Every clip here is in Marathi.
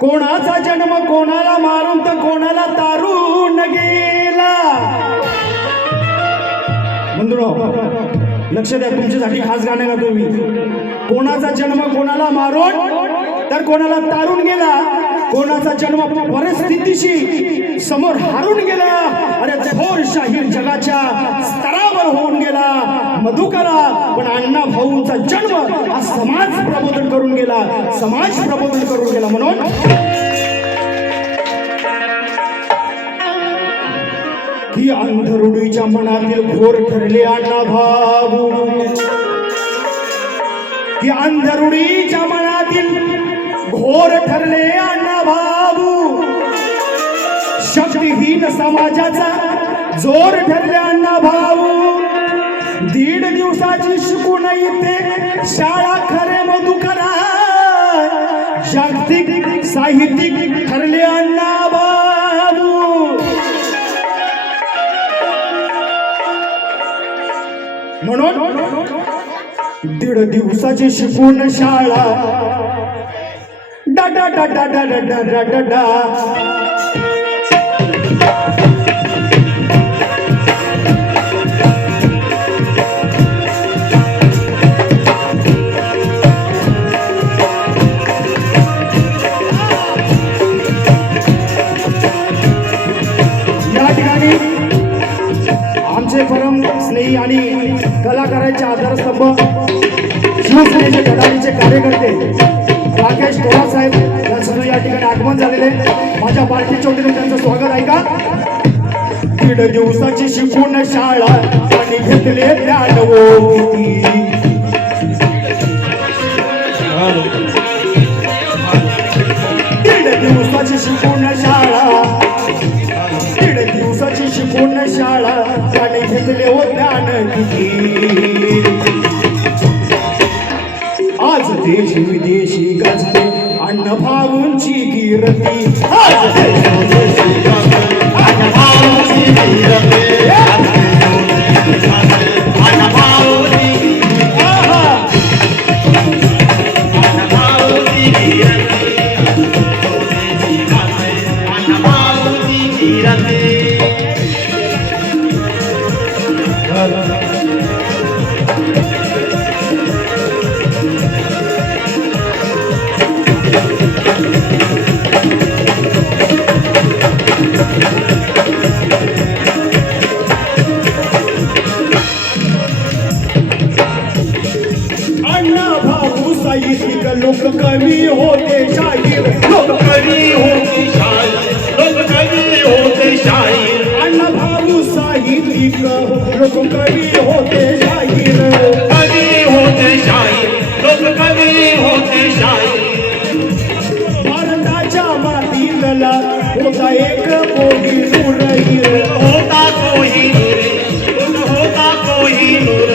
कोणाचा जन्म कोणाला मारून तर कोणाला तारून गेला. बंधूंनो लक्ष द्या, तुमच्यासाठी खास गाणं गातो मी. कोणाचा जन्म कोणाला मारून तर कोणाला तारून गेला. कोणाचा जन्म परिस्थितीशी समोर हारून गेला. अरे थोर शाहीर जगाच्या स्तरावर होऊन गेला. मधुकरा पण अण्णा भाऊंचा जन्म हा समाज प्रबोधन करून गेला. समाज प्रबोधन करून गेला. म्हणून की अंधरुडीच्या मनातील घोर ठरले अण्णा भाऊ. की अंधरुडीच्या मनातील घोर ठरले अण्णा भाऊ. शक्तिहीन समाजाचा जोर ठरले अण्णा भाऊ. 1.5 दिवसाची शिकून इथे शाळा खरे मधुकरा. जागतिक साहित्यिक ठरले अण्णा भाऊ. म्हणून 1.5 दिवसाची शिकून शाळा डा डा डा डा डा डा डा डा डा. या ठिकाणी आमचे परम स्नेही आणि कलाकारांचे आधारस्तंभ शिवसेनेचे धडाडीचे कार्यकर्ते राकेश थोरात साहेब यांचं या ठिकाणी आगमन झालेले. माझ्या पार्टीच्या वतीने त्यांचं स्वागत आहे. का 1.5 दिवसाची शिकून शाळा आणि घेतले ज्ञान ओटी. 1.5 दिवसाची शिकून शाळा 1.5 दिवसाची शिकून शाळा आणि घेतले ओ ज्ञान किती. आज देश विदेशी गाजते अण्णा भाऊंची कीर्ती. आज देश विदेशी गाजते अण्णा भाऊंची कीर्ती. अण्णा भाऊंची साहित्यिक लोक कवी होते शाहीर. लोक कवी होते शाहीर. लोक कवी होते शाहीर. अण्णा भाऊ साहित्यिक लोक कवी होते शाहीर. कवी होते शाहीर. लोक कवी होते शाहीर. भारताच्या मातीतला होता एक कोहिनूर. होता कोहिनूर. होता कोहिनूर.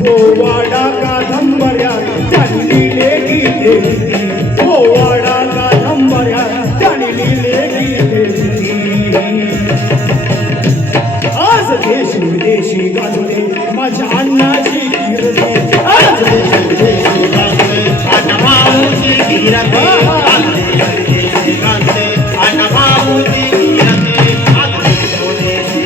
पोवाडा कादंबऱ्या त्यांनी लिहिले गीते. पोवाडा कादंबऱ्या त्यांनी लिहिले गीते. आज देश विदेशी गाजते माझ्या अण्णाची कीर्ती. आज देश विदेशी गाजते अण्णा भाऊंची कीर्ती. आज देश विदेशी गाजते अण्णा भाऊंची कीर्ती. आज देश विदेशी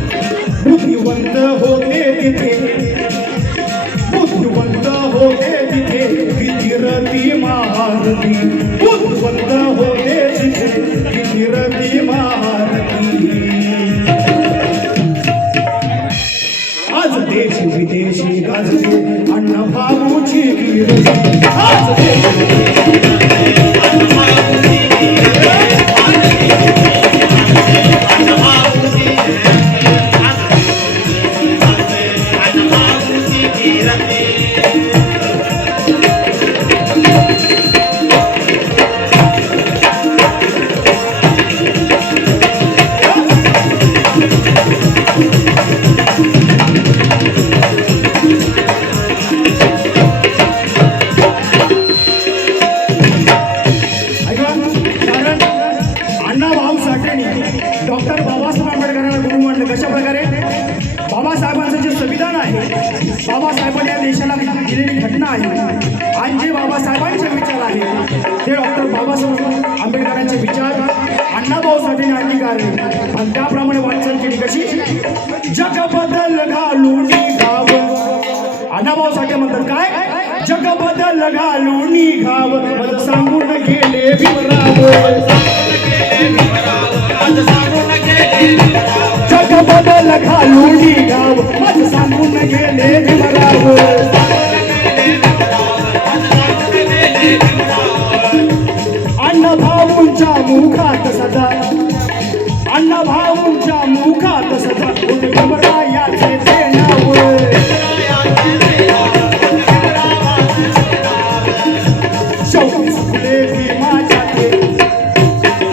बुद्धिवंत होते तिथे बुद्धिवंत होते तिथे कितीरती महारती बुद्धिवंत होते तिथे कितीरती महारती आज देशी विदेशी गाजते अण्णा भाऊची कीर्ती आज देशी विदेशी अण्णा भाऊची डॉक्टर बाबासाहेब आंबेडकरांना गुरु मानलं. कशा प्रकारे बाबासाहेबांचं जे संविधान आहे बाबासाहेबांनी या देशाला दिलेली घटना आहे आणि जे बाबासाहेबांचे विचार आहे ते डॉक्टर बाबासाहेब आंबेडकरांचे विचार अण्णाभाऊ साठेने अंगीकारले आणि त्याप्रमाणे वाटचाल केली. कशी जग बदल घालून गाव अण्णाभाऊ साठे म्हणतात काय जग बदल घालून गाव मला सांगून गेले भीमराव जग बदल घालून गाव माझं सांगून गेले भीमराव अण्णाभाऊंच्या मुखात सदा अण्णाभाऊंच्या मुखात सदा भीमरायाचे ते नाव शेवटी सुकले भीमाच्या ते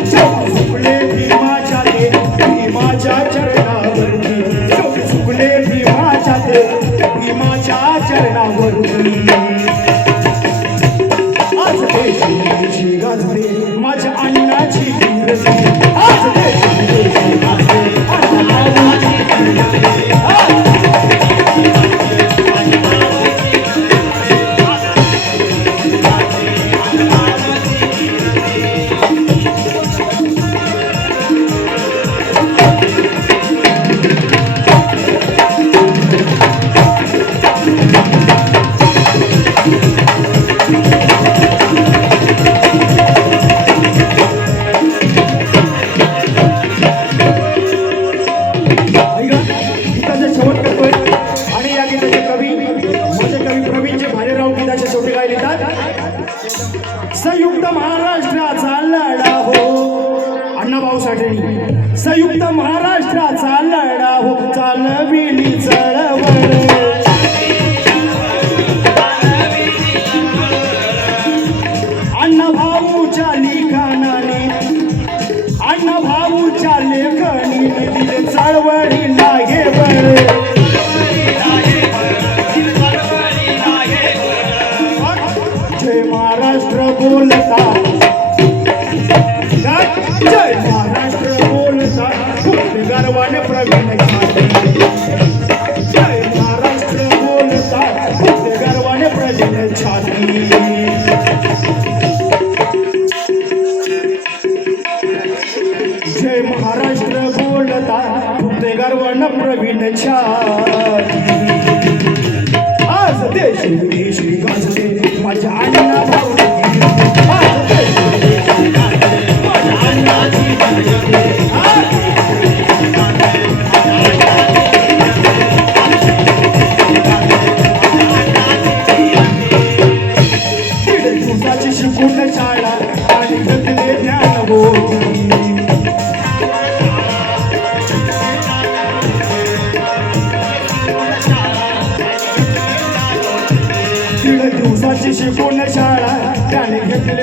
शेवटी सुकले भीमाच्या ते भीमाच्या चरणावरती शेवटी सुकले भीमाच्या ते भीमाच्या चरणावरती आज देशी विदेशी गाजते माझ्या अण्णाची कीर्ती आज देशी विदेशी गाजते अण्णाभाऊची कीर्ती संयुक्त महाराष्ट्राचा लढा हो अण्णाभाऊ साठेंनी संयुक्त महाराष्ट्राचा लढा हो चालविली चळवळ अण्णाभाऊच्या लिखाणाने अण्णाभाऊच्या लेखणीने दिले चळवळीला हे बळ जय महाराष्ट्र बोलता जय महाराष्ट्र बोलता गर्वाने प्रवीण जय महाराष्ट्र बोलता गर्वाने प्रवीण छाती जय महाराष्ट्र बोलता गर्वाने प्रवीण छाती आज देश विदेशी गाजते माझ्या अण्णाभाऊ आज देश विदेशी गाजते माझ्या अण्णाची दीड दिवसाची शिकून शाळा आणि घेतले ज्ञान होती दीड दिवसाची शिकून शाळा त्याने घेतले